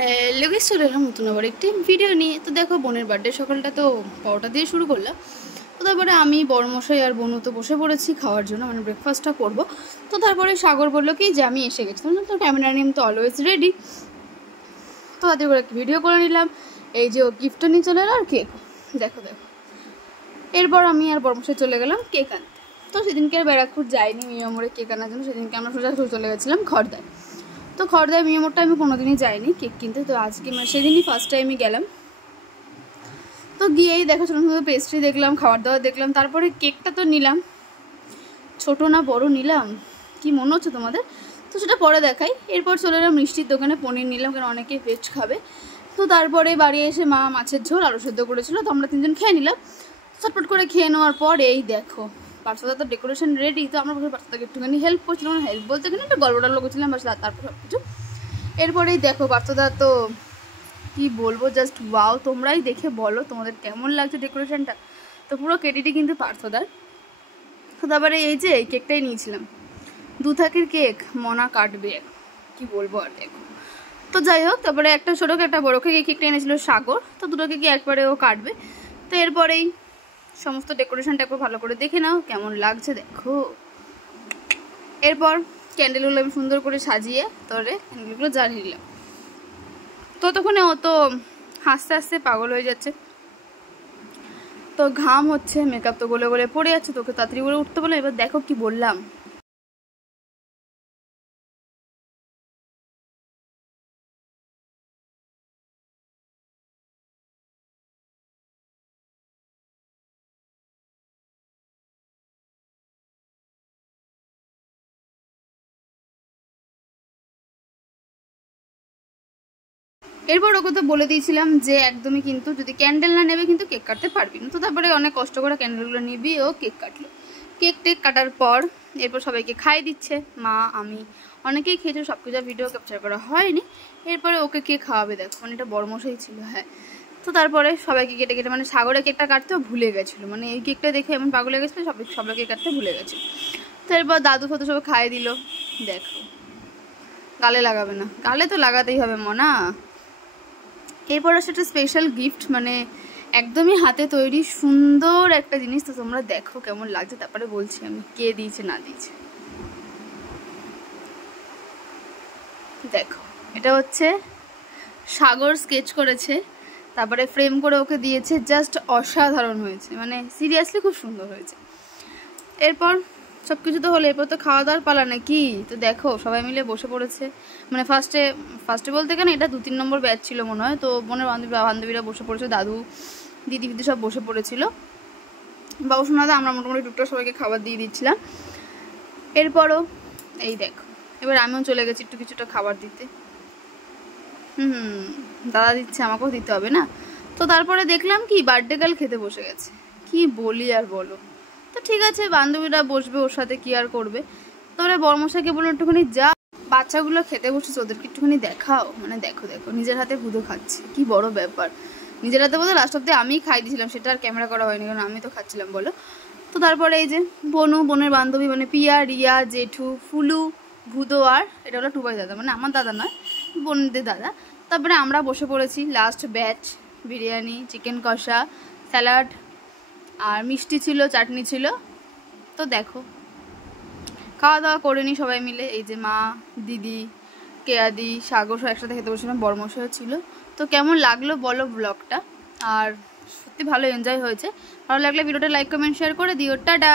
Hello guys, চলে এলাম নতুন আবার একটি ভিডিও নিয়ে। তো দেখো, বোনের বার্থডে সকালটা তো পরোটা দিয়ে শুরু করলাম। তো তারপরে আমি বড়মশাই আর বোনও তো বসে পড়েছি খাওয়ার জন্য, মানে ব্রেকফাস্টটা করবো। তো তারপরে সাগর বললো কি যে আমি এসে গেছি, তো ক্যামেরা নিয়ে তো অলওয়েজ রেডি। তো তাদের করে একটা ভিডিও করে নিলাম। এই যে ও গিফটটা নিয়ে চলে এলো আর কেক, দেখো দেখো। এরপর আমি আর বড়মশাই চলে গেলাম কেক আনতে। তো সেদিনকে আর ব্যারাকপুর যাইনি মিয়ামোড়ে কেক আনার জন্য, সেদিনকে আমরা সোজা চলে গেছিলাম খড়দায়। তো খড়দায় মিয়ামোড়টা আমি কোনোদিনই যাইনি কেক কিনতে, তো আজকে মানে সেদিনই ফার্স্ট টাইমই গেলাম। তো গিয়েই দেখো ছোটো ছোটো পেস্ট্রি দেখলাম, খাবার দাবার দেখলাম, তারপরে কেকটা তো নিলাম। ছোটো না বড় নিলাম কি মনে হচ্ছে তোমাদের, তো সেটা পরে দেখাই। এরপর চলে এলাম মিষ্টির দোকানে, পনির নিলাম কারণ অনেকে ভেজ খাবে। তো তারপরে বাড়ি এসে মা মাছের ঝোল আলু সেদ্ধ করেছিল, তো আমরা তিনজন খেয়ে নিলাম। চটপট করে খেয়ে নেওয়ার পর এই দেখো পার্থদা তো ডেকোরেশন রেডি। তো আমরা পার্থদাকে একটুখানি হেল্প করছিলাম, হেল্প বলতে গেলে একটা গল্প টল্প করছিলাম বাস, তারপর সব কিছু। এরপরেই দেখো পার্থদা তো কি বলবো, জাস্ট ওয়াও। তোমরাই দেখে বলো তোমাদের কেমন লাগছে ডেকোরেশনটা। তো পুরো ক্রেডিটই কিন্তু পার্থদার। তো তারপরে এই যে এই কেকটাই নিয়েছিলাম, 2 থাকের কেক, মনা কাটবে কি বলবো আর দেখো। তো যাই হোক, তারপরে একটা ছোটো একটা বড়ো কেক কেকটা এনেছিল সাগর, তো দুটো কেকই একবারে ও কাটবে। তো এরপরেই সমস্ত ডেকোরেশনটা একবার ভালো করে দেখে নাও কেমন লাগছে দেখো। এরপর ক্যান্ডেলগুলো আমি সুন্দর করে সাজিয়ে তোরে ক্যান্ডেলগুলো জ্বালিয়ে নিলাম। ততক্ষণে ও তো হাসতে হাসতে পাগল হয়ে যাচ্ছে, তো ঘাম হচ্ছে, মেকআপ তো গলে গলে পড়ে যাচ্ছে, তোকে তাড়াতাড়ি করে উঠতে বলে। এবার দেখো কি বললাম, এরপর ওকে তো বলে দিয়েছিলাম যে একদমই কিন্তু যদি ক্যান্ডেল না নেবে কিন্তু কেক কাটতে পারবি না। তো তারপরে অনেক কষ্ট করে ক্যান্ডেলগুলো নিবি, ও কেক কাটলো। কেক টেক কাটার পর এরপর সবাইকে খাইয়ে দিচ্ছে, মা আমি অনেকেই খেয়েছে, সব কিছু ভিডিও ক্যাপচার করা হয়নি। এরপরে ওকে কে খাওয়াবে দেখো, মানে এটা বড়মশাই ছিল, হ্যাঁ। তো তারপরে সবাইকে কেটে কেটে, মানে সাগরের কেকটা কাটতেও ভুলে গেছিলো, মানে এই কেকটা দেখে এমন পাগল হয়ে গেছিলো, সবাইকে কাটতে ভুলে গেছে। তো এরপর দাদু ফাদু সব খাইয়ে দিল। দেখো গালে লাগাবে না, গালে তো লাগাতেই হবে মনা। এরপর আসলে একটা স্পেশাল গিফট, মানে একদমই হাতে তৈরি সুন্দর একটা জিনিস। তো তোমরা দেখো কেমন লাগছে, তারপরে বলছি আমি কে দিয়েছে না দিয়েছে। দেখো এটা হচ্ছে সাগর স্কেচ করেছে, তারপরে ফ্রেম করে ওকে দিয়েছে, জাস্ট অসাধারণ হয়েছে, মানে সিরিয়াসলি খুব সুন্দর হয়েছে। এরপর সব কিছু তো হলো, এরপর তো খাওয়া দাওয়ার পালা নাকি। তো দেখো সবাই মিলে বসে পড়েছে, মানে ফার্স্টে বলতে কেন এটা 2-3 নম্বর ব্যাচ ছিল মনে হয়। তো বোনের বান্ধবীরা বসে পড়েছে, দাদু দিদি দিদি সব বসে পড়েছিল, বাবু সোনাদা আমরা মোটামুটি টুকটাক সবাইকে খাবার দিয়ে দিচ্ছিলাম। এরপরও এই দেখো এবার আমিও চলে গেছি একটু কিছুটা খাবার দিতে। দাদা দিচ্ছে, আমাকেও দিতে হবে না। তো তারপরে দেখলাম কি বার্থডে গার্ল খেতে বসে গেছে, কি বলি আর বলো। তো ঠিক আছে, বান্ধবীরা বসবে, ওর সাথে কি আর করবে। তারপরে বর্মশাইকে বললো একটুখানি যা বাচ্চাগুলো খেতে বসেছে ওদেরকে একটুখানি দেখাও, মানে দেখো দেখো নিজের হাতে ভুদো খাচ্ছে, কি বড় ব্যাপার। নিজের হাতে বলতে লাস্ট অব্দি আমিই খাই দিয়েছিলাম, সেটা আর ক্যামেরা করা হয়নি কারণ আমি তো খাচ্ছিলাম বলো। তো তারপরে এই যে বোনের বান্ধবী, মানে পিয়া, রিয়া, জেঠু, ফুলু, ভুদো, আর এটা হলো টুবাই দাদা, মানে আমার দাদা নয়, বোনদের দাদা। তারপরে আমরা বসে পড়েছি, লাস্ট ব্যাচ বিরিয়ানি, চিকেন কষা, স্যালাড আর মিষ্টি ছিল, চাটনি ছিল। তো দেখো খাওয়া দাওয়া করে নি সবাই মিলে, এই যে মা, দিদি, কেয়াদি, সাগর সব একসাথে খেতে বসেছিলাম, বড়মশাইও ছিল। তো কেমন লাগলো বলো ব্লগটা, আর সত্যি ভালো এনজয় হয়েছে। ভালো লাগলে ভিডিওটা লাইক কমেন্ট শেয়ার করে দিও, টাটা।